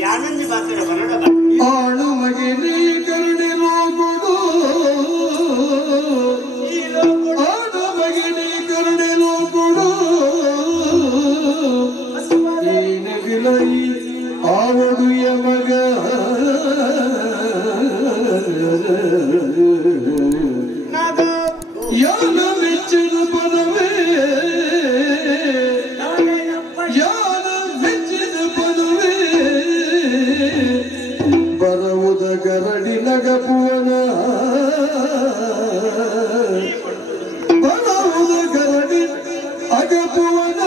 ಯಾನಂದಿ ಬಾಕರ ಬರಡ ಆಳು ಮಗಿನಿ ಕರುಣೆ ಲೋಗುಡು ಆಳು ಮಗಿನಿ ಕರುಣೆ ಲೋಗುಡು ಏನಿಗಿಲೈ ಆವಡು ಯಮಗ ಯಾನ ಮೆಚ್ಚಿನ ಪದವೇ ಯಾನ ಮೆಚ್ಚಿನ ಪದವೇ ಬರವುದ ಗರಡಿ ನಗಪುವನ ಬರವುದ ಗರಡಿ ಅಗಪುವನ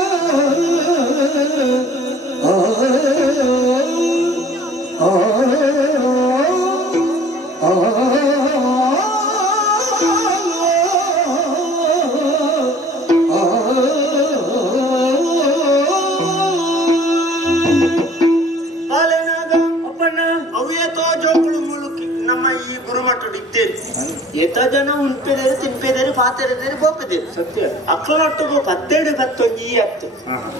ಜನ ಉಂಟೆದೇರು ತಿಂಪೆದೇರು ಪಾತೆರೆದೇರು ಬೋಪೆದೇರು ಸತ್ಯ ಅಕ್ಕಳೊಟ್ಟಿಗೂ 17 ಹತ್ತು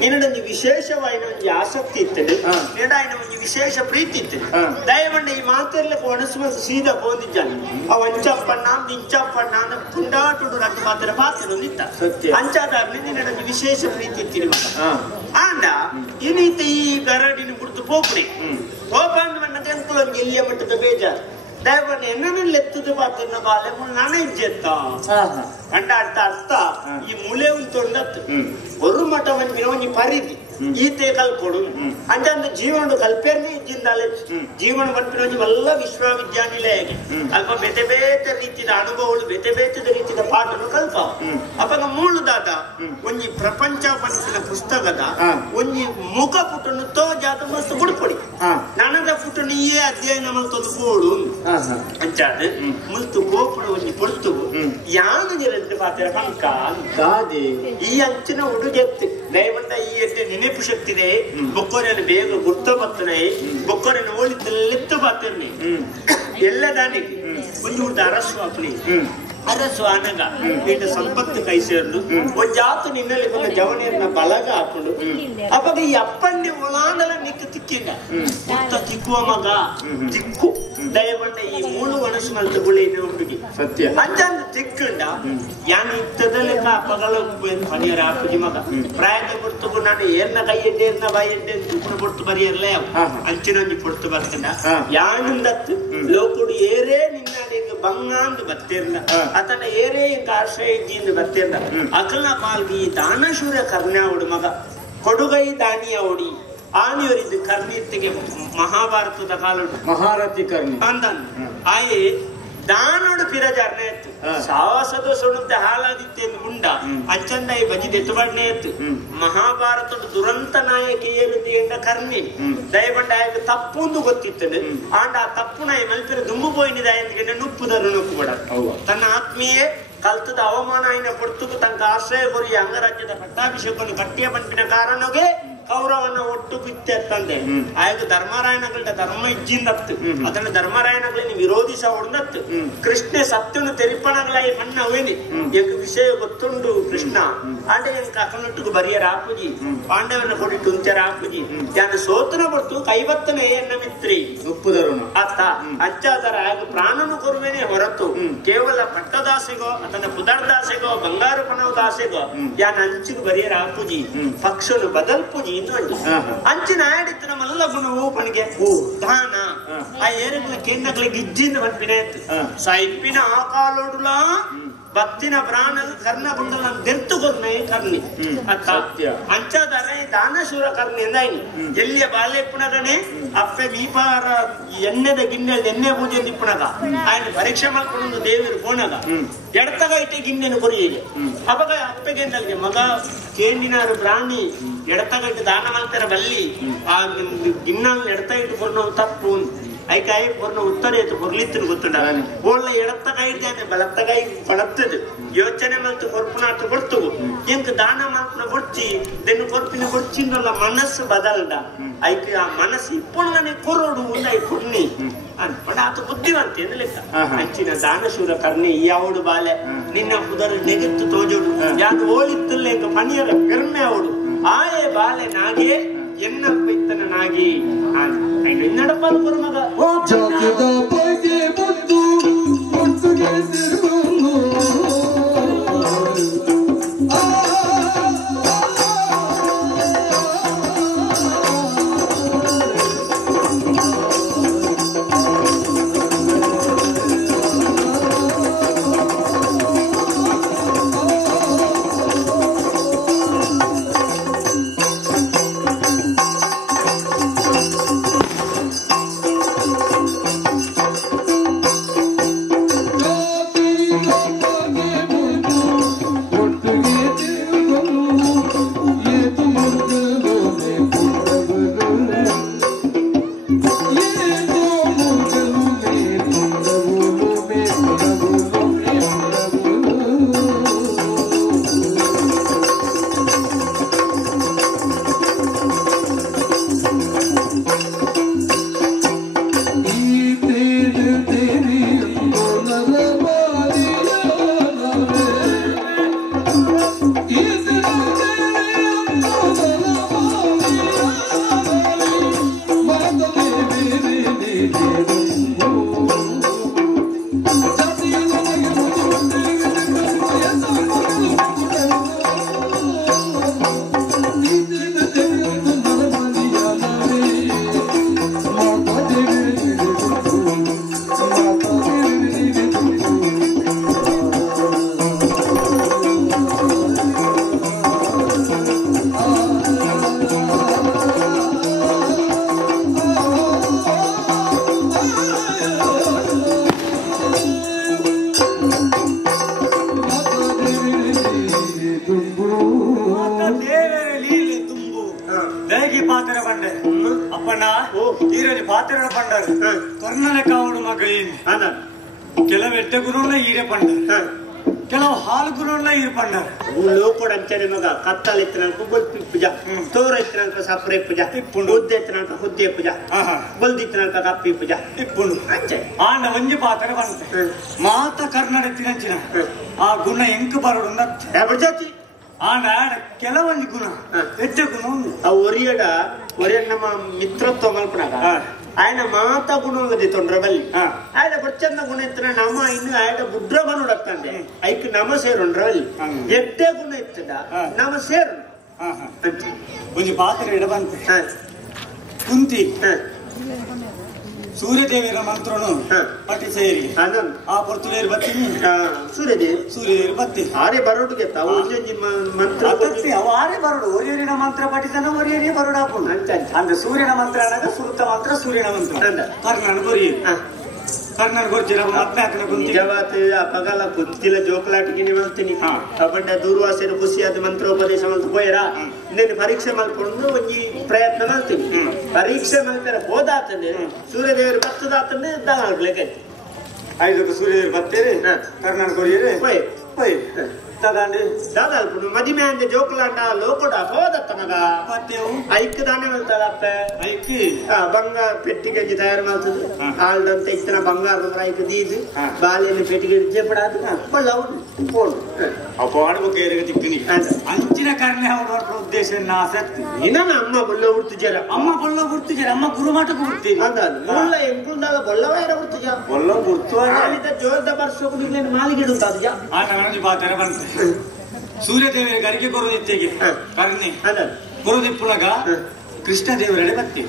ನಿನ್ನೊಂದು ವಿಶೇಷವಾದ ಒಂದು ಆಸಕ್ತಿ ಇರ್ತದೆ ನಿನ್ನ ಒಂದು ವಿಶೇಷ ಪ್ರೀತಿ ಇರ್ತದೆ ದಯಮಂಡ ಈ ಮಾತೆಲ್ಲ ಒಣಸುವ ಸೀದಾ ಹೋದಿದ್ದಾನೆ ಅವ ಅಂಚಪ್ಪಣ್ಣ ಮಿಂಚಪ್ಪಣ್ಣ ಪುಂಡಾಟುಡು ರಟ್ಟು ಪಾತ್ರೆ ಪಾತ್ರೆಂದಿತ್ತ ಅಂಚಾದಾಗ್ಲಿ ನಿನ್ನೊಂದು ವಿಶೇಷ ಪ್ರೀತಿ ಇರ್ತೀರಿ ಆಂಡ ಇನ್ನೀತ ಈ ಗರಡಿನ ಬಿಡ್ತು ಪೋಪುಣೆ ಪೋಪಂದು ಮಣ್ಣದ ಅಂಕಲೊಂದು ಎಲ್ಲಿಯ ಮಟ್ಟದ ಬೇಜಾರು ದಯವನ್ನು ಎನ್ನನೆಲ್ಲೆತ್ತದು ಪಾತ್ರ ಬಾಲೆ ನಾನೇ ಇಜ್ಜೆತ್ತ ಅಂಡ ಅರ್ಥ ಅರ್ಥ ಈ ಮುಳೆ ಉಂಟೊಂದತ್ತು ಒಂದು ಮಠವನ್ನು ವಿನೋನಿ ಪರಿಧಿ ಈತೆ ಕಲ್ಕೊಡು ಅಂಚಂದ ಜೀವನ ಕಲ್ಪೆರ್ನೇ ಇದ್ದಿಂದಾಲೆ ಜೀವನ ಬಂಪಿನೊಂದು ಎಲ್ಲ ವಿಶ್ವವಿದ್ಯಾನಿಲಯಗೆ ಅಲ್ಪ ಬೇತೆ ಬೇತೆ ರೀತಿಯ ಅನುಭವಗಳು ಬೇತೆ ಬೇತೆ ರೀತಿಯ ಪಾಠನು ಕಲ್ಪ ಅವಾಗ ಮೂಲದಾದ ಒಂಜಿ ಪ್ರಪಂಚ ಪಂಚಿನ ಪುಸ್ತಕದ ಒಂಜಿ ಮುಖ ಪುಟನ್ನು ತೋ ಜಾತ ಮಸ್ತು ಬುಡ್ಕೊಡಿ ನನದ ಪುಟನು ಈ ಅಧ್ಯಯನ ಮಲ್ತೊಂದು ಕೂಡು ಅಂಚಾದ ಮುಲ್ತು ಗೋಪುರ ಒಂಜಿ ಪೊಳ್ತು ಯಾನ ಜರಂತೆ ಪಾತ್ರ ಕಂಕ ಗಾದೆ ಈ ಅಂಚಿನ ಉಡುಗೆತ್ತು ದಯವಂತ ಈ ಎತ್ತೆ ನೆನಪು ಶಕ್ತಿ ಇದೆ ಬೊಕ್ಕೋರನ್ನು ಬೇಗ ಗುರ್ತ ಬರ್ತನೆ ಬೊಕ್ಕೋರನ್ನು ಓಳಿದ್ದೆಲ್ಲೆತ್ತು ಬರ್ತನೆ ಎಲ್ಲ ದಾನಿಗೆ ಒಂದು ಅರಸು ಅಪ್ಲಿ ಅರಸು ಅನಗ ನಿನ್ನ ಸಂಪತ್ತು ಕೈ ಸೇರ್ದು ಒಂಜಾತು ನಿನ್ನಲ್ಲಿ ಬಂದ ಜವನಿಯನ್ನ ಬಲಗ ಹಾಕೊಂಡು ಅವಾಗ ಈ ಅಪ್ಪಣ್ಣೆ ಒಳಾಂಡಲ ನಿಕ್ಕು ತಿಕ್ಕಿಂದ ಮುತ್ತ ತಿಕ್ಕುವ ಮಗ ತಿಕ್ಕು ದಯವಂಡ ಈ ಮೂಳು ಒಣಸು ಮಲ್ತ ಗುಳಿನ ಹುಡುಗಿ ಸತ್ಯ ಅಂಚಂದ ತಿಕ್ಕಂಡ ಯಾನು ಇತ್ತದಲ್ಲೇ ಪಗಲ ಪನಿಯರ ಹಾಕುದಿ ಮಗ ಪ್ರಾಯದ ಕೊಡ್ತು ನಾನು ಏರ್ನ ಕೈ ಎಡ್ಡೆ ಏರ್ನ ಬಾಯಿ ಎಡ್ಡೆ ತುಪ್ಪನ ಕೊಡ್ತು ಬರಿಯರ್ಲೇ ಅಂಚಿನೊಂಜಿ ಕೊಡ್ತು ಬರ್ತಂಡ ಯಾನುಂದತ್ತು ಲೋಕುಡು ಏರೇ ನಿನ್ನ ಬಂಗಾಂದು ಬರ್ತೇರ್ನ ಅತನ ಏರೇ ಆಶ್ರಯ ಇದ್ದಿಂದ ಬರ್ತೇರ್ನ ಅಕಲ್ನ ಪಾಲ್ಗಿ ದಾನಶೂರ ಕರ್ಣ್ಯಾವುಡು ಮಗ ಕೊಡುಗೈ ದಾನಿಯ ಓಡಿ ಆನೆಯವರಿದ್ದು ಕರ್ಣಿಯತ್ತಿಗೆ ಮಹಾಭಾರತದ ಕಾಲುಡು ಮಹಾರಥಿ ಕರ್ಣಿ ಅಂದನ್ ಆಯೇ ದಾನೋಡು ಪಿರಜಾರ್ನೆ ಎತ್ತು ಸಾಹಸದ ಸೊಣುತ್ತೆ ಹಾಲಾದಿತ್ತೆಂದು ಮುಂಡ ಅಂಚಂಡೈ ಬಜಿದ ಎತ್ತುಬಡ್ನೆ ಎತ್ತು ಮಹಾಭಾರತದ ದುರಂತ ನಾಯಕ ಏರುದಿ ಎಂಡ ಕರ್ಣಿ ದಯಬಂಡ ಆಯ್ತು ತಪ್ಪೊಂದು ಗೊತ್ತಿತ್ತದೆ ಆಂಡ ಆ ತಪ್ಪು ನಾಯಿ ಮಲ್ಪಿರ ದುಂಬು ಪೋಯಿನಿದ ಎಂದಿಗೆ ನುಪ್ಪುದರು ನುಪ್ಪುಬಡ ತನ್ನ ಆತ್ಮೀಯೇ ಕಲ್ತದ ಅವಮಾನ ಆಯ್ನ ಕೊಡ್ತು ತನಕ ಆಶ್ರಯ ಕೊರಿ ಅಂಗರಾಜ್ಯದ ಪಟ್ಟಾಭಿಷೇಕವನ್ನು ಕಟ್ಟಿಯ ಬಂಪಿನ ಕಾರಣಗೆ ಕೌರವನ್ನ ಒಟ್ಟು ಬಿತ್ತೆತ್ತಂದೆ ಆಯ್ತು ಧರ್ಮರಾಯಣಗಳ ಧರ್ಮ ಇಜ್ಜಿಂದತ್ತು ಅದನ್ನ ಧರ್ಮರಾಯಣಗಳನ್ನ ವಿರೋಧಿಸ ಹೊಡೆದತ್ತು ಕೃಷ್ಣ ಸತ್ಯನು ತೆರಿಪಣಗಳಾಯಿ ಮಣ್ಣ ಅವೇನಿ ಎಂಗ ವಿಷಯ ಗೊತ್ತುಂಡು ಕೃಷ್ಣ ಆಂಡೆ ಎಂಕ ಅಕನೊಟ್ಟಿಗೆ ಬರಿಯರ ಹಾಪುಜಿ ಪಾಂಡವನ ಕೊಡಿಟ್ಟು ಉಂಚರ ಹಾಪುಜಿ ಯಾನ ಸೋತನ ಬರ್ತು ಕೈವತ್ತನೇ ಎನ್ನ ಮಿತ್ರಿ ಉಪ್ಪುದರುಣ ಅತ್ತ ಅಂಚಾದರ ಆಗ ಪ್ರಾಣನು ಕೊರುವೇನೆ ಹೊರತು ಕೇವಲ ಪಟ್ಟದಾಸೆಗೋ ಅದನ್ನ ಪುದರ್ದಾಸೆಗೋ ಬಂಗಾರು ಪಣವ ದಾಸೆಗೋ ಯಾನ ಅಂಚಿಗೆ ಬರಿಯರ ಹಾಪುಜಿ ಪಕ್ಷನು ಬದಲ್ಪುಜಿ ಅಂಚಿನ ಆಡಿತ್ತು ನಮ್ಮೆಲ್ಲ ಗುಣವು ಪಣಿಗೆ ದಾನ ಆ ಏರಿಗಳ ಕೆನ್ನಗಳಿಗೆ ಇಜ್ಜಿನ ಬಂಪಿನ ಸೈಪಿನ ಆ ಕಾಲೋಡುಲ ಭಕ್ತಿನ ಪ್ರಾಣ ಕರ್ಣ ಬಂದಲ್ಲ ದೆರ್ತು ಕೊರ್ನೆ ಕರ್ಣಿ ಅಂಚಾದರೆ ದಾನಶೂರ ಕರ್ಣಿ ಎಂದಾಯ್ನಿ ಎಲ್ಲಿಯ ಬಾಲ್ಯಪ್ಪಣಗನೆ ಅಪ್ಪೆ ದೀಪಾರ ಎಣ್ಣೆದ ಗಿಣ್ಣೆಲ್ ಎಣ್ಣೆ ಪೂಜೆ ದಿಪ್ಪಣಗ ఆయన ಪರೀಕ್ಷೆ ಮಾಡ್ಕೊಂಡು ದೇವರು ಕೋಣಗ ಎಡತಗ ಇಟ್ಟೆ ಗಿಣ್ಣೆನು ಕೊರಿಯಗೆ ಅವಾಗ ಅಪ್ಪೆಗೆಂದಲ್ಗೆ ಮಗ ಕೇಂದಿನಾರು ಪ್ರಾಣಿ ಎಡತಗ ಇಟ್ಟು ದಾನ ಮಾಡ್ತಾರ ಬಲ್ಲಿ ಆ ಗಿಣ್ಣಲ್ಲಿ ಎಡತ ಇಟ್ಟು ಕೊರ್ನೋ ತಪ್ಪು ಐಕಾಯಿ ಕೊರ್ನ ಉತ್ತರ ಇತ್ತು ಕೊರ್ಲಿತ್ತನು ಗೊತ್ತುಂಡ ಒಳ್ಳೆ ಎಡತ್ತ ಕೈ ಇದ್ದಾನೆ ಬಲತ್ತ ಕೈ ಕೊಳತ್ತದು ಯೋಚನೆ ಮಲ್ತು ಕೊರ್ಪುನಾಟ್ಟು ಕೊಡ್ತು ಎಂಕ್ ದಾನ ಮಾತ್ರ ಕೊಡ್ಚಿ ದೆನ್ನು ಕೊರ್ಪಿನ ಕೊಡ್ಚಿಂದಲ್ಲ ಮನಸ್ಸು ಬದಲ್ಡ ಐಕ ಆ ಮನಸ್ಸು ಇಪ್ಪೊಳನೆ ಕೊರೋಡು ಉಂಡೈ ಕೊಡ್ನಿ ಅನ್ಪಡ ಆತ ಬುದ್ಧಿವಂತ ಎಂದು ಲೆಕ್ಕ ಅಂಚಿನ ದಾನಶೂರ ಕರ್ಣಿ ಯಾವಡು ಬಾಲೆ ನಿನ್ನ ಪುದರ ನೆಗೆತ್ತು ತೋಜೋಡು ಯಾವುದು ಓಳಿತ್ತಲ್ಲ ಪಣಿಯರ ಪೆರ್ಮೆ ಅವಡು ಆಯೇ ಬಾಲೆ ನಾಗೆ ಎನ್ನಪ್ಪ ಇತ್ತನ ನಾಗಿ ಇನ್ನಡಪ್ಪಲ್ಪುರ ಮಗ ಜಾತಿದ ಬಗೆ ಮುತ್ತು ಮುತ್ತುಗೆ ತಿರುಗುನು ಕೆಲವು ಎಟ್ಟೆ ಗುರುಳ್ಳ ಈರೆ ಪಂಡ ಕೆಲವು ಹಾಲು ಗುರುಳ್ಳ ಈರ್ ಪಂಡ ಲೋಕೋಡ್ ಅಂಚನೆ ಮಗ ಕತ್ತಲ್ ಎತ್ತಿನಾಕ ಬೊಲ್ಪಿ ಪೂಜಾ ತೋರ ಎತ್ತಿನಾಕ ಸಪ್ರೆ ಪೂಜಾ ಹುದ್ದೆ ಎತ್ತಿನಾಕ ಹುದ್ದೆ ಪೂಜಾ ಬಲ್ದಿತ್ತಿನಾಕ ಕಪ್ಪಿ ಪೂಜಾ ಇಪ್ಪುಂಡು ಅಂಚೆ ಆಂಡ ಒಂಜಿ ಪಾತ್ರ ಬಂತೆ ಮಾತ ಕರ್ನಾಡ ಎತ್ತಿನಂಚಿನ ಆ ಗುಣ ಎಂಕ್ ಬರೋಡು ಬಿಡ್ಚಾಚಿ ಆಂಡ ಕೆಲವೊಂದು ಗುಣ ಎಟ್ಟೆ ಗುಣ ಉಂಡು ಆ ಒರಿಯಡ ನಮ್ಮ ಮಿತ್ರತ್ವ ಮಲ್ಪನಾಗ ఆయన మాత గుణం ತೊಂದ್ರೆ ಬಲ್ಲಿ ఆయన ಪ್ರಚಂಡ ಗುಣ ಇತ್ತನ ನಮ್ಮ ಇನ್ನು ఆయన ಬುಡ್ರ ಬನೋಡತ್ತಂದೆ ಐಕ್ ನಮ ಸೇರುಂಡ್ರ ಬಲ್ಲಿ ಎಟ್ಟೆ ಗುಣ ಇತ್ತದ ನಮ ಸೇರು ಒಂದು ಪಾತ್ರ ಇಡಬಂತೆ ಕುಂತಿ ಸೂರ್ಯದೇವಿರ ಮಂತ್ರನು ಪಟ್ಟಿ ಸೇರಿ ಆ ಪೊರ್ತುಲೇರು ಬತ್ತೀನಿ ಸೂರ್ಯದೇವಿ ಬತ್ತಿ ಆರೆ ಬರೋಡ್ಗೆ ತಾವು ಮಂತ್ರ ಅವು ಆರೆ ಬರೋಡು ಒರಿಯರಿನ ಮಂತ್ರ ಪಠಿತನ ಒರಿಯರಿ ಬರೋಡು ಹಾಕೊಂಡು ಅಂದ್ರೆ ಸೂರ್ಯನ ಮಂತ್ರ ಅನ್ನೋದು ಸುತ್ತ ಮಂತ್ರ ಸೂರ್ಯನ ಮಂತ್ರ ಕರ್ಣನ ಗೊರಿ ಕರ್ಣನ ಗೊರ್ಜಿರ ಮಧ್ಯಾಹ್ನ ಕುಂತಿ ಜವಾತ್ ಪಗಲ ಕುಂತಿಲ ಜೋಕಲಾಟಿಗೆ ಹೇಳ್ತೀನಿ ಅಬಂಡ ದೂರ್ವಾಸೇನ ಖುಷಿಯಾದ ಮಂತ್ರೋಪದೇಶ ಅಂತ ಹೋಯರಾ ಇನ್ನೇನು ಪರೀಕ್ಷೆ ಮಾಡ್ಕೊಂಡು ಒಂಜಿ ಪ್ರಯತ್ನ ಮಾಡ್ತೀನಿ ಪರೀಕ್ಷೆ ಮಾಡ್ತಾರೆ ಹೋದಾತಂದ್ರೆ ಸೂರ್ಯದೇವರು ಬರ್ತದಾತಂದ್ರೆ ದಾಗ್ಲಿಕ್ಕೆ ಐದಕ್ಕೆ ಸೂರ್ಯದೇವರು ಬರ್ತೇರಿ ಕರ್ಣನ ಗೊರಿಯರಿ ಹೋಯ್ ತದಾಂಡಿ ದಾದಾಲ್ಪುಡು ಮದಿಮೆ ಅಂದೆ ಜೋಕಲಾಟ ಲೋಕೋಟ ಹೋದತ್ತ ಮಗ ಐಕ್ ದಾನೆ ಹೇಳ್ತಾಳಪ್ಪ ಐಕಿ ಬಂಗಾರ ಪೆಟ್ಟಿಗೆ ತಯಾರು ಮಾಡ್ತದೆ ಆಲ್ದಂತ ಇತ್ತನ ಬಂಗಾರದ ಐಕ್ ದೀದು ಬಾಲೆಯನ್ನು ಪೆಟ್ಟಿಗೆ ಜೇಪಡಾದು ಬಲ್ಲವನು ಅಪ್ಪ ಆಡ್ಬೇಕು ಏರಿಗೆ ತಿಕ್ಕಿನಿ ಅಂಚಿನ ಕಾರಣ ಅವ್ರ ಉದ್ದೇಶ ಆಸಕ್ತಿ ಇನ್ನ ಅಮ್ಮ ಬೊಲ್ಲ ಹುಡ್ತಿಜಾರ ಅಮ್ಮ ಬೊಲ್ಲ ಹುಡ್ತಿಜಾರ ಅಮ್ಮ ಗುರುಮಾಟಕ್ಕೆ ಹುಡ್ತೀನಿ ಮುಳ್ಳ ಎಂಕುಂದಾಗ ಬೊಲ್ಲವಾರ ಹುಡ್ತಿಜ ಬೊಲ್ಲ ಹುಡ್ತು ಜೋರ್ದ ಬರ್ಸೋಕೆ ಮಾಲಿಗಿಡು ಆ ನನಗೆ ಬಾತರ ಬಂತೆ ಸೂರ್ಯದೇವರ ಗರಿಗೆ ಕೊರೋದಿತ್ತೆಗೆ ಕರ್ಣಿ ಕೊರೋದಿಪ್ಪುಳಗ ಕೃಷ್ಣ ದೇವರಡೆ ಬತ್ತಿ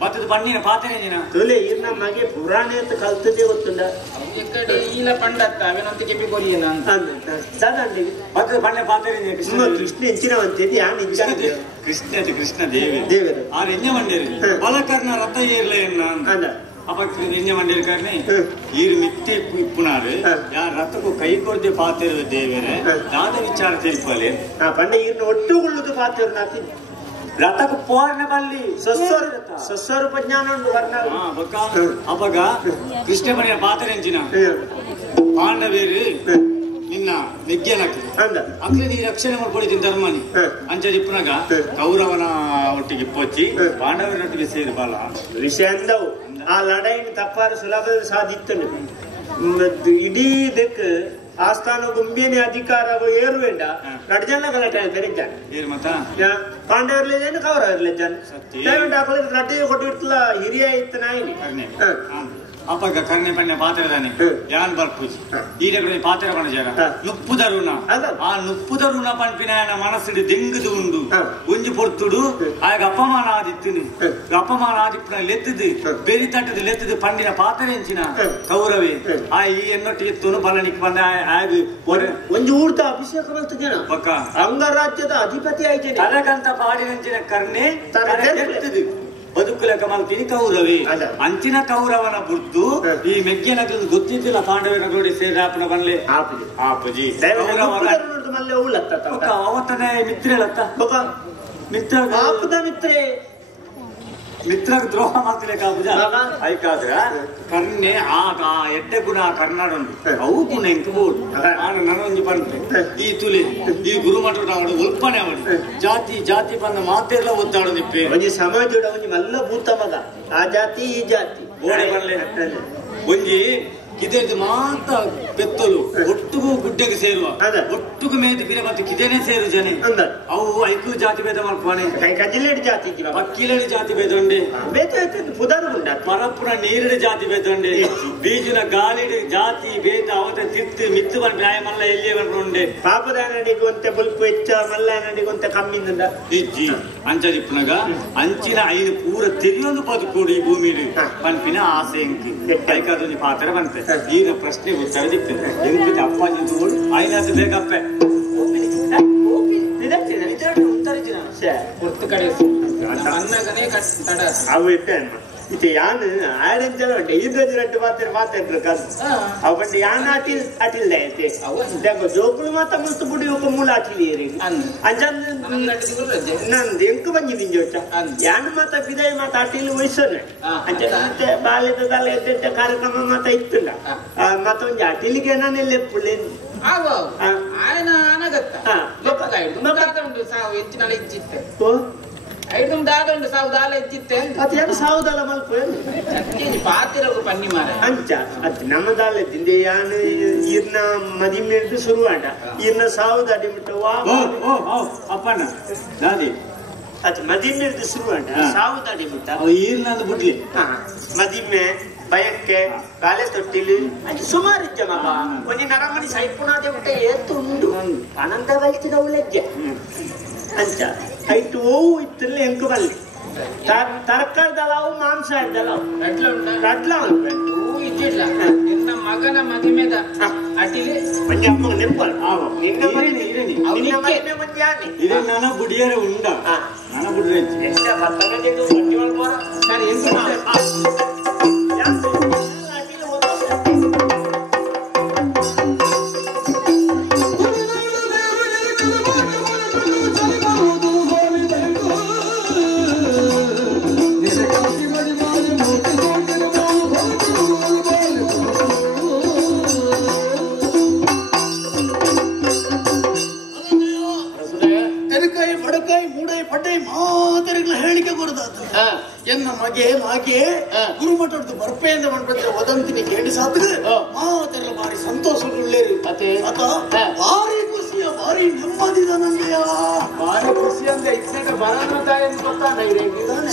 ಬತ್ತದ ಬಣ್ಣಿನ ಪಾತ್ರೆ ದಿನ ತೊಲೆ ಇರ್ನ ಮಗೆ ಪುರಾಣ ಅಂತ ಕಲ್ತದೆ ಗೊತ್ತುಂಡ ಈಲ ಪಂಡತ್ತ ಅವೇನಂತ ಕೆಪಿ ಕೊರಿಯನ ಅಂತ ದಾದಂಡಿ ಬತ್ತದ ಬಣ್ಣ ಪಾತ್ರೆ ಕೃಷ್ಣ ಎಂಚಿನವಂತೆ ಯಾನ್ ಕೃಷ್ಣ ದೇವರು ಆ ಎಣ್ಣೆ ಮಂಡೇರಿ ಬಲಕರ್ಣ ರಥ ಏರ್ಲ ಎನ್ನ ಅಪ್ಪ ಎಣ್ಣೆ ಮಂಡೇರಿ ಕರ್ಣಿ ಈರು ಮಿತ್ತಿ ಇಪ್ಪುನಾರು ಯಾರ ರಥಕ್ಕೂ ಕೈ ಕೊರ್ದೆ ಪಾತಿರುವ ದೇವರೇ ದಾದ ವಿಚಾರ ತಿಳ್ಪಲೆ ಪಂಡ ಈರ್ನ ಒಟ್ಟುಗೊಳ್ಳುದು ಪಾತಿರು ನಾತಿ ರಥಕ್ಕೆ ಪೋರ್ನ ಬಲ್ಲಿ ಸಸ್ವರೂಪ ಜ್ಞಾನ ಉಂಟು ವರ್ಣ ಅವಾಗ ಕೃಷ್ಣ ಬಣ್ಣಿನ ಪಾತ್ರೆ ಹೆಂಚಿನ ಪಾಂಡವೇರು ನಿನ್ನ ವಿಜ್ಞಾನಕ್ಕೆ ಅಕ್ಲೆ ನೀ ರಕ್ಷಣೆ ಮಾಡ್ಕೊಳಿದ್ದೀನಿ ಧರ್ಮನಿ ಅಂಚದಿಪ್ಪನಾಗ ಕೌರವನ ಒಟ್ಟಿಗೆ ಪೊಚ್ಚಿ ಪಾಂಡವರೊಟ್ಟಿಗೆ ಸೇರಿ ಬಾಲ ವಿಷಯ ಅಂದವು ಆ ಲಡಾಯಿನ ತಪ್ಪಾರು ಸುಲಭದ ಸಾಧಿತ್ತು ಇಡೀ ಇದಕ್ಕೆ ಆಸ್ಥಾನ ಗುಂಬಿನ ಅಧಿಕಾರ ಏರುವೆಂಡ ನಡ್ಜನ ಗಲಾಟೆ ಬೆರಿದ್ದಾನೆ ಏರು ಮತ ಪಾಂಡೆ ಇರ್ಲಿದ್ದೇನೆ ಕವರ ಇರ್ಲಿದ್ದಾನೆ ದಯವಿಟ್ಟು ಹಾಕಲಿಕ್ಕೆ ರಡ್ಡಿ ಕೊಟ್ಟಿರ್ತಲ್ಲ ಹಿರಿಯ ಇತ್ತು ನಾಯಿನಿ ಅಪ್ಪಗ ಕರ್ಣೆ ಪಣ್ಣೆ ಪಾತ್ರೆದಾನೆ ಯಾನ್ ಬರ್ಪುಜಿ ಈಗ ಪಾತ್ರೆ ಪಣಜಾರ ನುಪ್ಪುದ ಋಣ ಆ ನುಪ್ಪುದ ಋಣ ಪಂಪಿನ ಮನಸ್ಸಿಡು ದೆಂಗದು ಉಂಡು ಒಂಜಿ ಪೊರ್ತುಡು ಆಗ ಅಪಮಾನ ಆದಿತ್ತು ಅಪಮಾನ ಆದಿಪ್ಪನ ಲೆತ್ತದು ಬೆರಿ ತಟ್ಟದು ಲೆತ್ತದು ಪಂಡಿನ ಪಾತ್ರೆ ಹೆಂಚಿನ ಕೌರವೇ ಆ ಈ ಎನ್ನೊಟ್ಟಿಗೆ ತುನು ಬಲನಿಕ್ ಬಂದ ಆಗ ಒಂದು ಊರ್ತ ಅಭಿಷೇಕ ಬಂತು ಜನ ಪಕ್ಕ ಅಂಗರಾಜ್ಯದ ಅಧಿಪತಿ ಆಯ್ತು ಅದಕ್ಕಂತ ಪಾಡಿನಂಚಿನ ಕರ್ಣೆ ಎತ್ತದು ಬದುಕುಲೆಕ್ಕ ಮಾಡ್ತೀನಿ ಕೌರವಿ ಅಂಚಿನ ಕೌರವನ ಬುರ್ದು ಈ ಮೆಗ್ಗಿನ ಗೊತ್ತಿದ್ದಿಲ್ಲ ಪಾಂಡವನ ನೋಡಿ ಸೇರಾಪನ ಬನ್ಲೆ ಆಪಜಿ ಅವತ್ತನೇ ಮಿತ್ರಲತ್ತ ಮಿತ್ರ ಮಿತ್ರಗ್ ದ್ರೋಹ ಮಾಡ್ತಿಲ್ಲ ಪೂಜ ಐಕಾದ್ರ ಕರ್ಣೆ ಆಗ ಎಡ್ಡೆ ಗುಣ ಕರ್ನಾಡ ಉಂಟು ಅವು ಗುಣ ಎಂಕಬಹುದು ನಾನು ನನೊಂದು ಬಂತೆ ಈ ತುಲೆ ಈ ಗುರುಮಠ ಉಲ್ಪನೆ ಅವನು ಜಾತಿ ಜಾತಿ ಬಂದ ಮಾತೆಲ್ಲ ಒದ್ದಾಡೋದಿಪ್ಪೆ ಒಂಜಿ ಸಮಾಜದ ಒಂಜಿ ಮಲ್ಲ ಭೂತ ಮಗ ಆ ಜಾತಿ ಈ ಜಾತಿ ಓಡೆ ಬರಲೆ ಒಂಜಿ ಕಿದೇದು ಮಾತ್ರ ಬೆತ್ತಲು ಒಟ್ಟಿಗೂ ಗುಡ್ಡೆಗೆ ಸೇರುವ ಒಟ್ಟಿಗೂ ಮೇದು ಬಿರೆ ಮತ್ತೆ ಕಿದೇನೆ ಸೇರು ಜನೆ ಅವು ಐಕು ಜಾತಿ ಭೇದ ಮಾಡ್ಕೋನೆ ಕಜಿಲೇಡಿ ಜಾತಿ ಪಕ್ಕಿಲೇಡಿ ಜಾತಿ ಭೇದ ಉಂಡೆ ಪರಪುರ ನೀರಿನ ಜಾತಿ ಭೇದ ಉಂಡೆ ಬೀಜನ ಗಾಲಿಡಿ ಜಾತಿ ಭೇದ ಅವತ್ತ ತಿರ್ತು ಮಿತ್ತು ಬಂದು ನ್ಯಾಯ ಮಲ್ಲ ಎಲ್ಲಿಯೇ ಬಂದ್ರೆ ಪಾಪದ ನಡಿಗುವಂತೆ ಬಲ್ಪು ಹೆಚ್ಚ ಮಲ್ಲ ನಡಿಗುವಂತೆ ಕಮ್ಮಿಂದ ಇಜ್ಜಿ ಅಂಚದಿಪ್ಪನಾಗ ಅಂಚಿನ ಐದು ಪೂರ ತೆರಿಯೊಂದು ಬದುಕೂಡಿ ಈ ಭೂಮಿ ಪಂಪಿನ ಆಸೆ ಎಂಕಿ ಕೈಕಾದೊಂದು ಪಾತ್ರ ಬಂತೆ ಈಗ ಪ್ರಶ್ನೆ ಉತ್ತರ ದಿಕ್ತದೆ ಎಂಕಿದ ಅಪ್ಪಾಜಿ ತೋಳು ಆಯ್ನಾದ್ರು ಬೇಕಪ್ಪೆ ಅವು ಇಟ್ಟೆ ಇದು ಯಾನ್ ಆರೆಂಜಲ ಉಂಟೆ ಇದ್ರದ್ದು ರಟ್ಟು ಮಾತಾಡ್ರು ಕದು ಅವು ಬಂದು ಯಾನ್ ಅಟಿಲ್ದೆ ಐತೆ देखो ಜೋಕುಲು ಮಾತ ಮುಸ್ತು ಬುಡಿ ಒಕ್ಕ ಮೂಲ ಅಟಿಲಿಯರಿ ನಂದು ಎಂಕು ಬಂಜಿ ನಿಂಜೋಟ ಯಾನ್ ಮಾತ ಬಿದಾಯ ಮಾತ ಅಟಿಲಿ ವಯಸ್ಸನೆ ಅಂಚೆ ಬಾಲ್ಯದ ಕಾಲ ಎದ್ದ ಕಾರ್ಯಕ್ರಮ ಮಾತ ಇತ್ತಿಲ್ಲ ಮತ್ತೊಂದು ಅಟಿಲಿಗೆ ನಾನೇ ಲೆಪ್ಪುಳ್ಳೆ ఆయన అనగత్త సావు ఎత్తిన ఇచ్చిತ್ತೆ ಐದು ದಾದಂಡು ಸಾವು ದಾಲ ಇಚ್ಚಿತ್ತೆ ಅದೇನು ಸಾವು ದಾಲ ಮಲ್ಪ ಪಾತಿರೋದು ಪನ್ನಿ ಮಾರ ಅಂಚ ಅದು ನಮ್ಮ ದಾಲ ತಿಂದೆ ಯಾನು ಈರ್ನ ಮದಿ ಮೇಲೆ ಶುರುವಾಡ ಈರ್ನ ಸಾವು ದಾಡಿ ಬಿಟ್ಟವಾ ಅಪ್ಪಣ್ಣ ದಾದಿ ಅದು ಮದಿ ಮೇಲೆ ಶುರುವಾಡ ಸಾವು ದಾಡಿ ಬಿಟ್ಟ ಈರ್ನದು ಬಿಡ್ಲಿ ಮದಿಮೆ ಬಯಕ್ಕೆ ಕಾಲೆ ತೊಟ್ಟಿಲಿ ಅದು ಸುಮಾರು ಇದ್ದ ಮಗ ಒಂದು ನರಮಣಿ ಸೈಪುಣಾದೆ ಬಿಟ್ಟ ಏತು ಉಂಡು ಅನಂತ ವಲ್ತಿದ ಉಳ್ಳಜ್ಜೆ ಅಂಚ ಐಟು ಓವು ಇತ್ತಲ್ಲ ಎಂಕು ಬಲ್ಲಿ ತರಕಾರಿದಲ್ಲ ಮಾಂಸ ಇದ್ದಲ್ಲ ಕಡ್ಲ ಇದ್ದಿಲ್ಲ ನಿನ್ನ ಮಗನ ಮದುವೆದ ಅಟಿಲಿ ಮಂಜ ಅಮ್ಮ ನೆಂಪಲ್ ನಿನ್ನ ಮನೆ ಮಂಜಾನಿ ಇದು ನನ್ನ ಬುಡಿಯರ ಉಂಡ ನನ್ನ ಬುಡ್ರೆ ಎಂತ ಬತ್ತಗದು ಬಟ್ಟಿ ಮಾಡ್ಬೋರ ಸರಿ ಎಂತ ಹೇಳಿಕೆ ಕೊಡದಾತ ಎನ್ನ ಮಗೆ ಮಾಗೆ ಗುರುಮಠದ ಬರ್ಪೆಯಿಂದ ಮಾಡ್ಬಿಟ್ರೆ ವದಂತಿನಿ ಕೇಳಿ ಸಾಧ್ರೆ ಮಾತೆಲ್ಲ ಬಾರಿ ಸಂತೋಷಗುಳ್ಳೇರಿ ಅತ ಭಾರಿ ಖುಷಿಯ ಭಾರಿ ನೆಮ್ಮದಿದ ನಂಗೆಯ ಭಾರಿ ಖುಷಿ ಅಂದ್ರೆ ಇಚ್ಛೆಗೆ ಬರೋಣ ಅಂತ ಗೊತ್ತಾಗ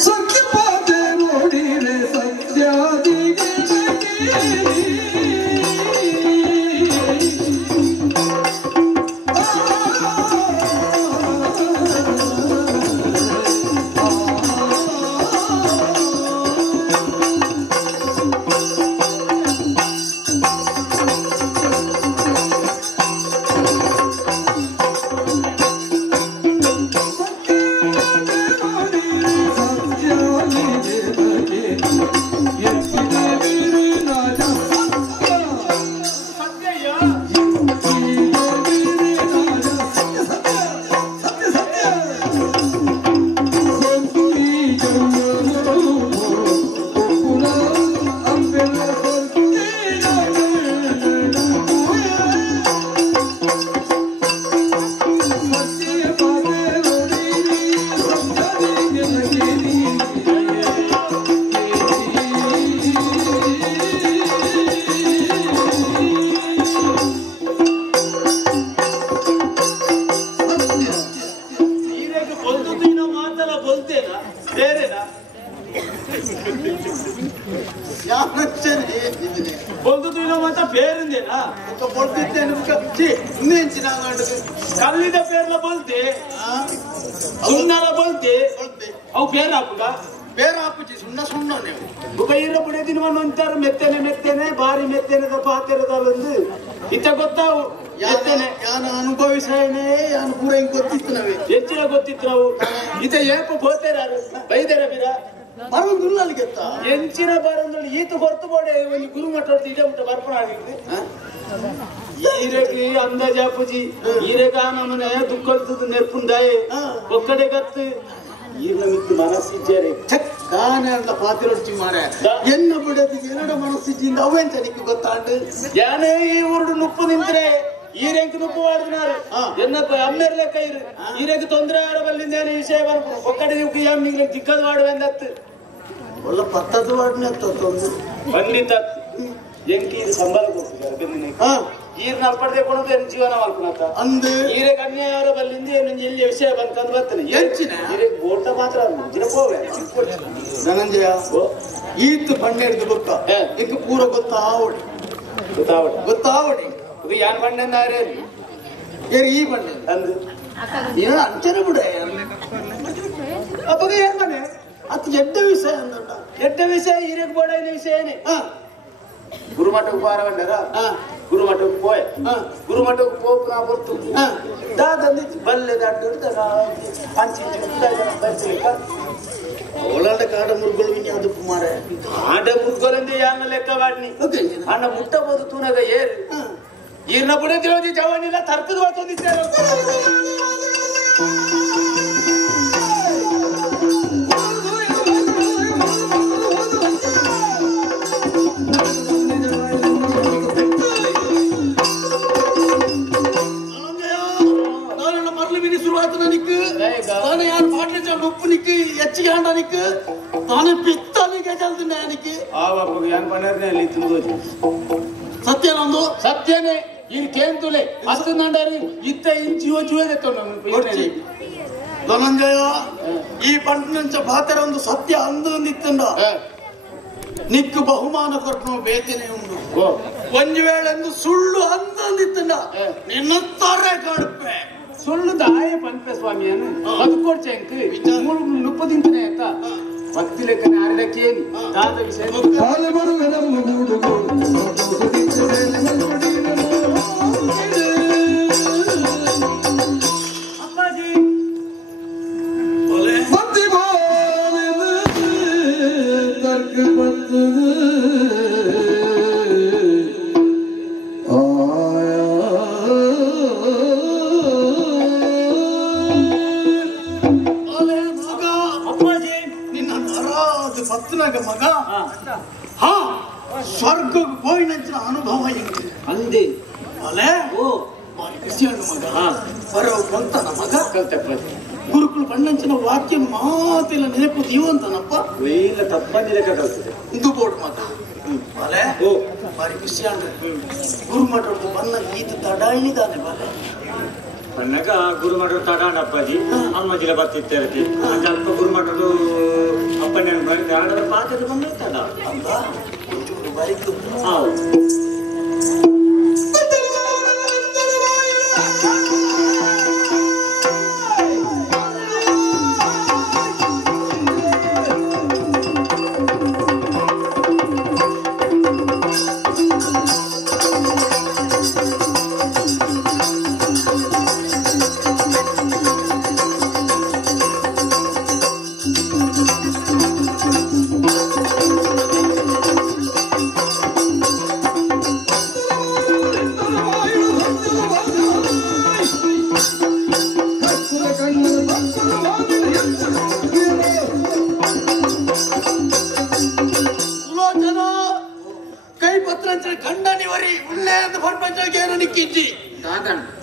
ಸಖ್ಯ ಪಾತೆ ನೋಡಿರೆ ಸತ್ಯಾದಿಗೆ బొందు తూనమంతా పేరుందేనా ఒక పొడితే కల్లిద పేర్ల బొల్తే సున్నాల బొల్తే అవు పేరు ఆపుగా ಬೇರೆ ಹಾಕಿ ಸುಣ್ಣ ಸುಣ್ಣ ನೀವು ಉಪಯಿರ ಪುಡೆ ದಿನವನ್ನು ಅಂತಾರೆ ಮೆತ್ತನೆ ಬಾರಿ ಮೆತ್ತನೆ ಪಾತಿರದಲ್ಲೊಂದು ಇತ್ತ ಗೊತ್ತಾವು ಮೆತ್ತನೆ ಯಾನ ಅನುಭವಿಸೇನೆ ಯಾನು ಪೂರ ಹಿಂಗ್ ಗೊತ್ತಿತ್ತು ನಾವೇ ಹೆಚ್ಚಿನ ಗೊತ್ತಿತ್ತು ನಾವು ಇತ ಏಪ ಬೋತೇರಾರು ಬೈದೇರ ಬಿರ ಬರೋದಿಲ್ಲ ಅಲ್ಲಿಗೆತ್ತ ಎಂಚಿನ ಬರಂದಲ್ಲಿ ಈತ ಹೊರತು ಬೋಡೆ ಒಂದು ಗುರು ಮಠ ಇದೆ ಉಂಟ ಬರ್ಪಣ ಆಗಿತ್ತು ಈರೆಗೆ ಅಂದಾಜಾಪುಜಿ ಈರೆಗ ನಮ್ಮನೆ ದುಃಖಲ್ತದ ನೆರ್ಪುಂದಾಯೆ ಒಕ್ಕಡೆ ಗತ್ತು ಈರ್ನ ಮಿತ್ತು ಮನಸ್ಸಿದ್ದಾರೆ ಕಾನೆಲ್ಲ ಪಾತಿರೊಡ್ಚಿ ಮಾರೆ ಎನ್ನ ಬಿಡೋದು ಎರಡು ಮನಸ್ಸಿದ್ದಿಂದ ಅವೆಂತ ನಿಕ್ಕೆ ಗೊತ್ತಾಂಡು ಯಾನೇ ಈ ಊರುಡು ನುಪ್ಪು ನಿಂತ್ರೆ ಈರೆಂಕ್ ನುಪ್ಪು ವಾಡಿನಾರು ಎನ್ನ ಅಮ್ಮೇರ್ ಲೆಕ್ಕ ಇರು ಈರೆಗೆ ತೊಂದರೆ ಆಡಬಲ್ಲಿಂದೇನೆ ವಿಷಯ ಬರ್ಪು ಒಕ್ಕಡೆ ನಿಮ್ಗೆ ದಿಕ್ಕದ ವಾಡುವೆಂದತ್ತು ಒಳ್ಳೆ ಪತ್ತದ ವಾಡಿನ ತೊಂದು ಖಂಡಿತ ಎಂಕಿ ಇದು ಸಂಬಳ ಕೊಡ್ತಿದ್ದಾರೆ ಈರ್ನ ಅಲ್ಪಡ್ದೆ ಕೊಡೋದು ಏನು ಜೀವನ ಮಾಡ್ಕೊಳತ್ತ ಅಂದು ಈರೆಗೆ ಅನ್ಯಾಯ ಬಲ್ಲಿಂದ ಏನು ಎಲ್ಲಿ ವಿಷಯ ಬಂದ್ಕಂದು ಬರ್ತಾನೆ ಹೆಚ್ಚಿನ ಈರೆಗೆ ಬೋಟ ಮಾತ್ರ ಮುಂಚಿನ ಹೋವೆ ಧನಂಜಯ ಈತ್ ಬಣ್ಣ ಹಿಡಿದು ಗೊತ್ತಾ ಇಂಕ ಪೂರ ಗೊತ್ತಾವಡಿ ಗೊತ್ತಾವಡಿ ಇದು ಯಾನ್ ಬಣ್ಣ ಏರ್ ಈ ಬಣ್ಣ ಅಂದು ಏನ ಅಂಚನೆ ಬಿಡ ಅಪ್ಪಗ ಏನ್ ಮನೆ ಅತ್ ಎಡ್ಡ ವಿಷಯ ಅಂದೊಡ್ಡ ಎಡ್ಡ ವಿಷಯ ಈರೆಗೆ ಬೋಡೈನ ವಿಷಯನೇ ಗುರುಮಠಕ್ಕೆ ಬಾರವಣ್ಣರ ಗುರುಮಠಕ್ಕೆ ಪೋಯ ಗುರುಮಠಕ್ಕೆ ಪೋಪುನ ಬರ್ತು ದಾದಂದಿತ್ತು ಬಲ್ಲೆ ದಾಡ್ಡು ಪಂಚಿ ಬರ್ತಿಲಿಕ್ಕ ಒಳಾಡ ಕಾಡ ಮುರುಗಳು ಅದು ಕುಮಾರ ಆಡ ಮುರುಗೋಲಂದೆ ಯಾನ ಲೆಕ್ಕ ವಾಡ್ನಿ ಅಣ್ಣ ಮುಟ್ಟಬಹುದು ತೂನಗ ಏರು ಈರ್ನ ಪುಡೆ ತಿಳೋದಿ ಜವಾನಿಲ್ಲ ತರ್ಕದ ವಾತೊಂದಿದ್ದೇವೆ ಉಪ್ಪು ನಿಕ್ಕಿ ಹೆಚ್ಚಿಗೆ ಹಂಡ ನಿಕ್ಕು ತಾನೇ ಪಿತ್ತನಿಗೆ ಜಲ್ದಿನ ನಿಕ್ಕಿ ಏನ್ ಪಂಡರ್ನೆ ಅಲ್ಲಿ ತುಂಬುದು ಸತ್ಯ ನಂದು ಸತ್ಯನೇ ಇಲ್ಲಿ ಕೇಂತುಲೆ ಹತ್ತು ನಂಡರಿ ಇತ್ತ ಇಂಚಿವ ಜುವೆ ಧನಂಜಯ ಈ ಪಂಟನಂಚ ಬಾತರ ಒಂದು ಸತ್ಯ ಅಂದಿತ್ತಂಡ ನಿಕ್ಕು ಬಹುಮಾನ ಕೊಟ್ಟು ಬೇತನೆ ಉಂಟು ಒಂದು ವೇಳೆ ಸುಳ್ಳು ಅಂದಿತ್ತಂಡ ನಿನ್ನ ತಾರೆ ಕಡುಪೆ ಸುಳ್ಳು ದಾಯ ಪಂಪೆ ಸ್ವಾಮಿಯನ್ನು ಬದುಕೊಡ್ಚೆ ನುಪ್ಪದಿಂತನೇ ಆಯ್ತ ಭಕ್ತಿ ಲೆಕ್ಕನೆ ಆರಿಲಕ್ಕೇನು ದಾದ ವಿಷಯ ಅಪ್ಪಾಜಿ ಮಗ ಸ್ವರ್ಗ ಗೋಯಿನಂಚಿನ ಅನುಭವ ಹೆಂಗೆ ಅಂದೆ ಅಲೆ ಕ್ರಿಶ್ಚಿಯನ್ ಮಗ ಬರೋ ಕಲ್ತನ ಮಗ ಗುರುಕುಲು ಬಣ್ಣಂಚಿನ ವಾಕ್ಯ ಮಾತಿಲ್ಲ ನೆನಪು ಜೀವಂತನಪ್ಪ ಇಲ್ಲ ತಪ್ಪಂದಿಲ್ಲ ಕಲ್ತದೆ ಇಂದು ಬೋರ್ಡ್ ಮಗ ಅಲೆ ಬಾರಿ ಕ್ರಿಶ್ಚಿಯನ್ ಗುರುಮಠ ಬಣ್ಣ ಈತ ತಡಾಯಿದಾನೆ ಬಾಲೆ ಬಣ್ಣಗ ಗುರುಮಠದ ತಡಾಂಡಪ್ಪಾಜಿ ಅಮ್ಮಜಿಲ ಬರ್ತಿತ್ತೇವೆ ಅಲ್ಪ ಗುರುಮಠದು ಅಪ್ಪನ ಬರೀ ಆಡದ ಪಾತ್ರದ ಬಂದ ತಡ ಅಂತ ಒಂಚೂರು ಬರೀತು ಹೌದು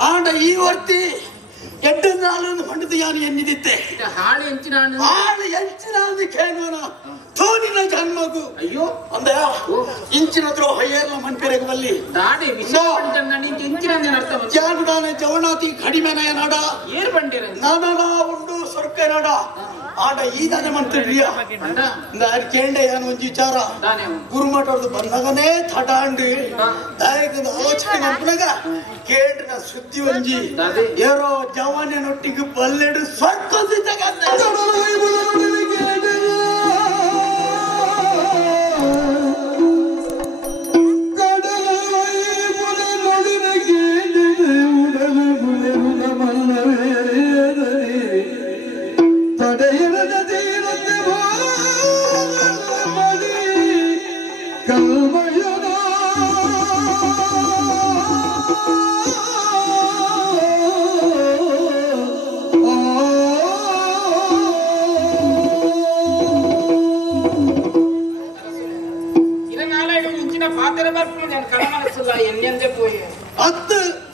ಆಂಡ ಈ ವರ್ತಿ ಎಡ್ಡನಾಳು ಪಂಡಿತ ಯಾನು ಎನ್ನಿದಿತ್ತೆ ಹಾಳು ಎಂಚಿನ ಹಾಳು ಎಂಚಿನ ಕೇಳೋಣ ತೋನಿನ ಜನ್ಮಗು ಅಯ್ಯೋ ಅಂದ ಇಂಚಿನ ದ್ರೋಹ ಏರ್ಲ ಮನ್ಪೆರೆಗೆ ಬಲ್ಲಿ ದಾಡೆ ವಿಷಯ ಇಂಚಿನ ಅರ್ಥ ಜಾನುದಾನೆ ಜವನಾತಿ ಕಡಿಮೆನಯ ನಾಡ ಏರ್ ಬಂಡಿರ ನಾನಡ ಉಂಡು ಸ್ವರ್ಗ ನಾಡ ಆಡ ಈದಾನೆ ಮಾಡ್ತಿದ್ರಿಯ ಕೇಂಡೆ ಏನು ಒಂದು ವಿಚಾರ ಗುರುಮಠದ್ದು ಬಂದಾಗನೇ ತಡಾಂಡಿ ದಾಯಕದ ಆಲೋಚನೆ ಮಾಡ್ಕೊಂಡಾಗ ಕೇಂದ್ರನ ಸುದ್ದಿ ಒಂಜಿ ಏರೋ ಜವಾನೊಟ್ಟಿಗೆ ಬಲ್ಲೆಡು ಸ್ವರ್ಗದಿದ್ದಾಗ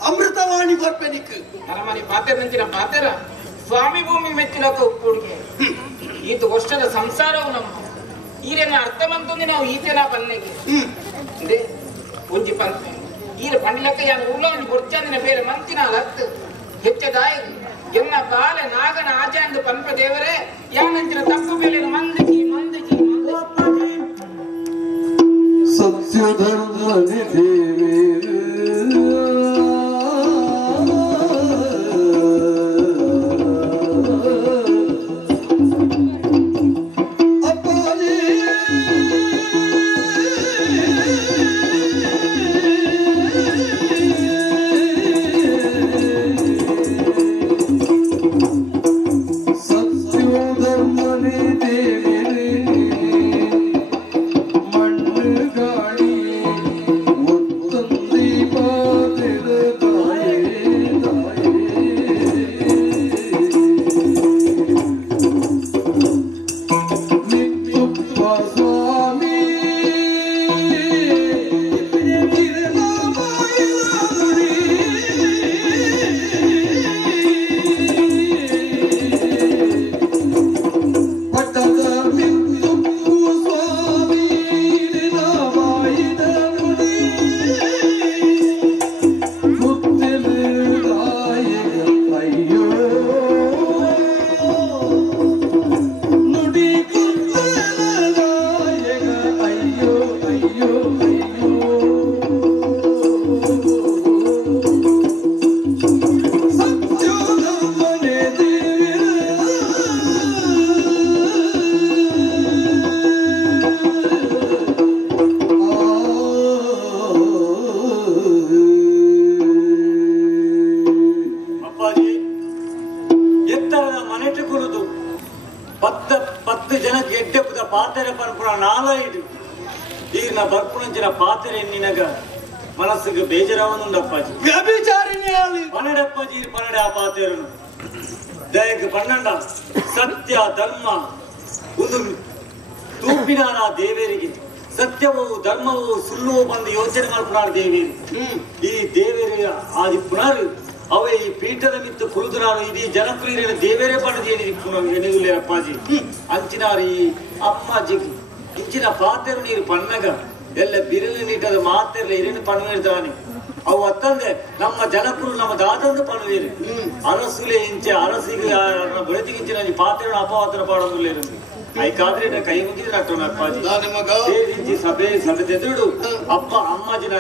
ಅಮೃತವಾಣಿ ಬರ್ಪೆನಿಕ್ ಅರಮನೆ ಪಾತ್ರ ನಂಚಿನ ಪಾತ್ರ ಸ್ವಾಮಿ ಭೂಮಿ ಮೆಚ್ಚಿಲಕ ಉಪ್ಪುಡಿಗೆ ಈತ ವರ್ಷದ ಸಂಸಾರವು ನಮ್ಮ ಈರೇನ ಅರ್ಥ ಬಂತಂದ್ರೆ ನಾವು ಈತೆನ ಪನ್ನೆಗೆ ಇದೆ ಒಂಜಿ ಪಂತ ಈರ ಪಂಡಿಲಕ್ಕ ಯಾನು ಉಳ್ಳ ಒಂಜಿ ಗೊರ್ಚಾಂದಿನ ಬೇರೆ ಮಂತಿನ ಲತ್ತು ಹೆಚ್ಚದಾಯ ಎನ್ನ ಬಾಲೆ ನಾಗನ ಆಜಾಂದು ಪಂಪ ದೇವರೇ ಯಾನಂಚಿನ ತಪ್ಪು ಬೇಲೆ ಮಂದಿಗೆ ಮಂದಿಗೆ ಸತ್ಯಧರ್ಮ ನಿಧಿ ಪಾತ್ರೆ ನಿನಗ ಮನಸ್ಸಿಗೆ ಬೇಜಾರವನ್ನುಂಡಪ್ಪಾಜಿ ಪನ್ನಡಪ್ಪಾಜಿ ಪನ್ನಡ ಆ ಪಾತ್ರೆಯನ್ನು ದಯಕ್ಕೆ ಪನ್ನಂಡ ಸತ್ಯ ಧರ್ಮ ಒಂದು ತೂಪಿನಾರ ದೇವೇರಿಗೆ ಸತ್ಯವೂ ಧರ್ಮವೂ ಸುಳ್ಳು ಬಂದು ಯೋಚನೆ ಮಾಡ್ಕೊಂಡ ದೇವೇರಿ ಈ ದೇವೇರಿ ಆದಿ ಪುನರ್ ಅವೇ ಈ ಪೀಠದ ಮಿತ್ತು ಕುರುದನಾರು ಇದೀ ಜನಪ್ರಿಯ ದೇವೇರೇ ಪಡೆದ ಅಪ್ಪಾಜಿ ಅಂಚಿನಾರು ಈ ಅಮ್ಮಾಜಿಗೆ ಇಂಚಿನ ಪಾತ್ರೆ ನೀರು ಪನ್ನಗ ಎಲ್ಲ ಬಿರಲಿ ನೀಟದ ಮಾತೆಲ್ಲ ಇರಿನ ಪಣವಿರ್ದಾನೆ ಅವು ಅತ್ತಂದೆ ನಮ್ಮ ಜನಕರು ನಮ್ಮ ದಾದಂದು ಪಣವೀರು ಅರಸುಲೆ ಇಂಚೆ ಅರಸಿಗೆ ಬೆಳತಿಗಿಂಚಿನ ಪಾತ್ರೆ ಅಪವಾದನ ಪಾಡೋದಿಲ್ಲ ಐಕಾದ್ರೆ ಕೈ ಮುಗಿದ್ರೆ ಅಟ್ಟೋಣ ಅಪ್ಪಾಜಿ ಸಭೆ ಸಭೆದುಡು ಅಪ್ಪ ಅಮ್ಮಾಜಿನ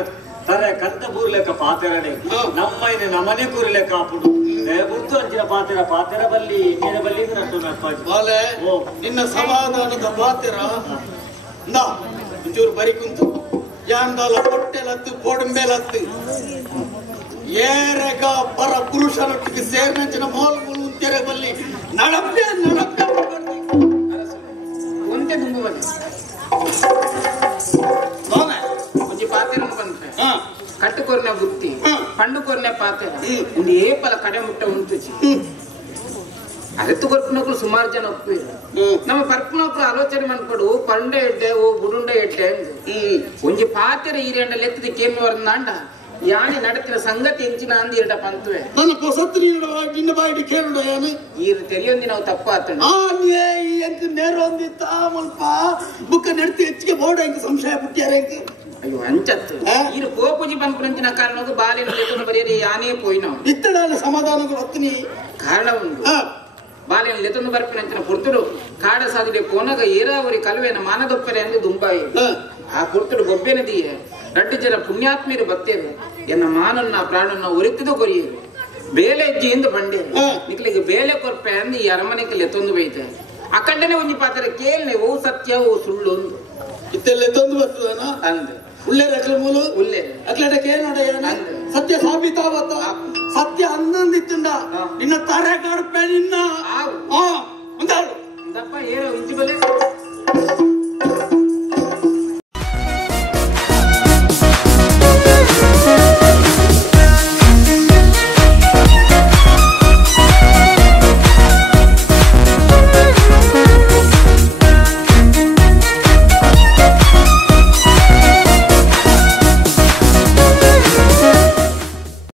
ತರ ಕಂತ ಬೂರ್ಲೆಕ್ಕ ಪಾತೆರನೆ ನಮ್ಮನೆ ನಮನೆ ಕೂರ್ಲೆಕ್ಕ ಅಪ್ಪುಡು ಗುರ್ತು ಅಂಚಿನ ಪಾತೆರ ಬಲ್ಲಿ ನೀರ ಬಲ್ಲಿ ಅಟ್ಟೋಣ ಅಪ್ಪಾಜಿ ನಿನ್ನ ಸಮಾಧಾನದ ಪಾತೆರ ಒಂಚೂರು ಬರಿ ಕುಂತು ಯಾಂದಾಲ ಹೊಟ್ಟೆಲತ್ತು ಕೋಡಂಬೇಲತ್ತು ಏರೆಗ ಪರ ಪುರುಷರೊಟ್ಟಿಗೆ ಸೇರ್ನಂಚಿನ ಮೋಲ್ ಮುಳು ತೆರೆ ಬಲ್ಲಿ ನಡಪ್ಪೆ ಒಂದೇ ತುಂಬು ಬಂದ ಒಂಜಿ ಪಾತೆರ ಬಂದ್ರೆ ಕಟ್ಟುಕೊರ್ನ ಬುತ್ತಿ ಪಂಡುಕೊರ್ನ ಪಾತೆರ ಒಂದು ಏಪಲ ಕಡೆ ಮುಟ್ಟ ಉಂಟುಚಿ ಅರೆತ್ತು ಕೊರ್ಪಿನಕ್ಕೂ ಸುಮಾರು ಜನ ಒಪ್ಪಿರು ನಮ್ಮ ಪರ್ಪನಕ್ಕೂ ಆಲೋಚನೆ ಮಾಡ್ಕೊಡು ಪಂಡ ಎಡ್ಡೆ ಓ ಬುಡುಂಡ ಎಡ್ಡೆ ಒಂಜಿ ಪಾತೆರ ಈರೆಂಡ ಲೆಕ್ಕದ ಕೇಮಿ ವರ್ದಾಂಡ ಯಾನಿ ನಡತಿನ ಸಂಗತಿ ಎಂಚಿನ ಅಂದಿರಟ ಪಂತುವೆ ನನ್ನ ಕೊಸತ್ತು ನಿನ್ನ ಬಾಯಿಗೆ ಕೇಳುಡ ಯಾನು ಈ ತೆರಿಯೊಂದಿ ನಾವು ತಪ್ಪಾತ ಎಂಕ್ ನೇರ ಹೊಂದಿತ್ತ ಮಲ್ಪ ಬುಕ್ಕ ನಡತಿ ಹೆಚ್ಚಿಗೆ ಬೋರ್ಡ್ ಹೆಂಗ್ ಸಂಶಯ ಪುಟ್ಟ್ಯಾರ ಹೆಂಗ್ ಅಯ್ಯೋ ಅಂಚತ್ತು ಈ ಪೋಪುಜಿ ಪಂಪುನಂಚಿನ ಕಾರಣಕ್ಕೆ ಬಾಲಿನ ಲೆತೊಂದು ಬರೆಯರೆ ಯಾನೇ ಪೋಯಿನವು ಇತ್ತಡ ಸಮಾಧಾನಗಳು ಹೊತ್ತಿನಿ ಕಾರಣ ಉಂಟು ಬಾಲಿನ ಲೆತೊಂದು ಬರ್ಪಿನಂಚಿನ ಪುರ್ತುಡು ಕಾಡ ಸಾದಿಡೆ ಪೋನಗ ಏರಾವರಿ ಕಲುವೆನ ಮಾನದೊಪ್ಪರೆ ಎಂದು ದುಂಬಾಯಿ ಆ ಪುರ್ತುಡು ಗೊಬ್ಬೆನದಿಯೇ ರಡ್ಡು ಜನ ಪುಣ್ಯಾತ್ಮೀರು ಬತ್ತೇರು ಎನ್ನ ಮಾನನ್ನ ಪ್ರಾಣನ್ನ ಉರಿತಿದು ಕೊರಿಯರು ಬೇಲೆ ಎಜ್ಜಿಯಿಂದ ಬಂಡೇರು ನಿಕ್ಲಿಗೆ ಬೇಲೆ ಕೊರ್ಪೆ ಅಂದು ಈ ಅರಮನೆಗೆ ಲೆತ್ತೊಂದು ಬೈತೆ ಅಕಂಡನೆ ಒಂಜಿ ಪಾತ್ರ ಕೇಳನೆ ಓ ಸತ್ಯ ಓ ಸುಳ್ಳು ಒಂದು ಇತ್ತೆಲ್ಲ ಎತ್ತೊಂದು ಬರ್ತದನ ಅಂದ್ ಉಳ್ಳೆ ರಟ್ಲ ಮೂಲು ಉಳ್ಳೆ ಅಟ್ಲಟಕ್ಕೆ ನೋಡ ಸತ್ಯ ಸಾಬೀತಾವತ್ತ ಸತ್ಯ ಅನ್ನಂದಿತ್ತುಂಡ ನಿನ್ನ ತಾರೆ ಕಡಪೆ ನಿನ್ನ ಆ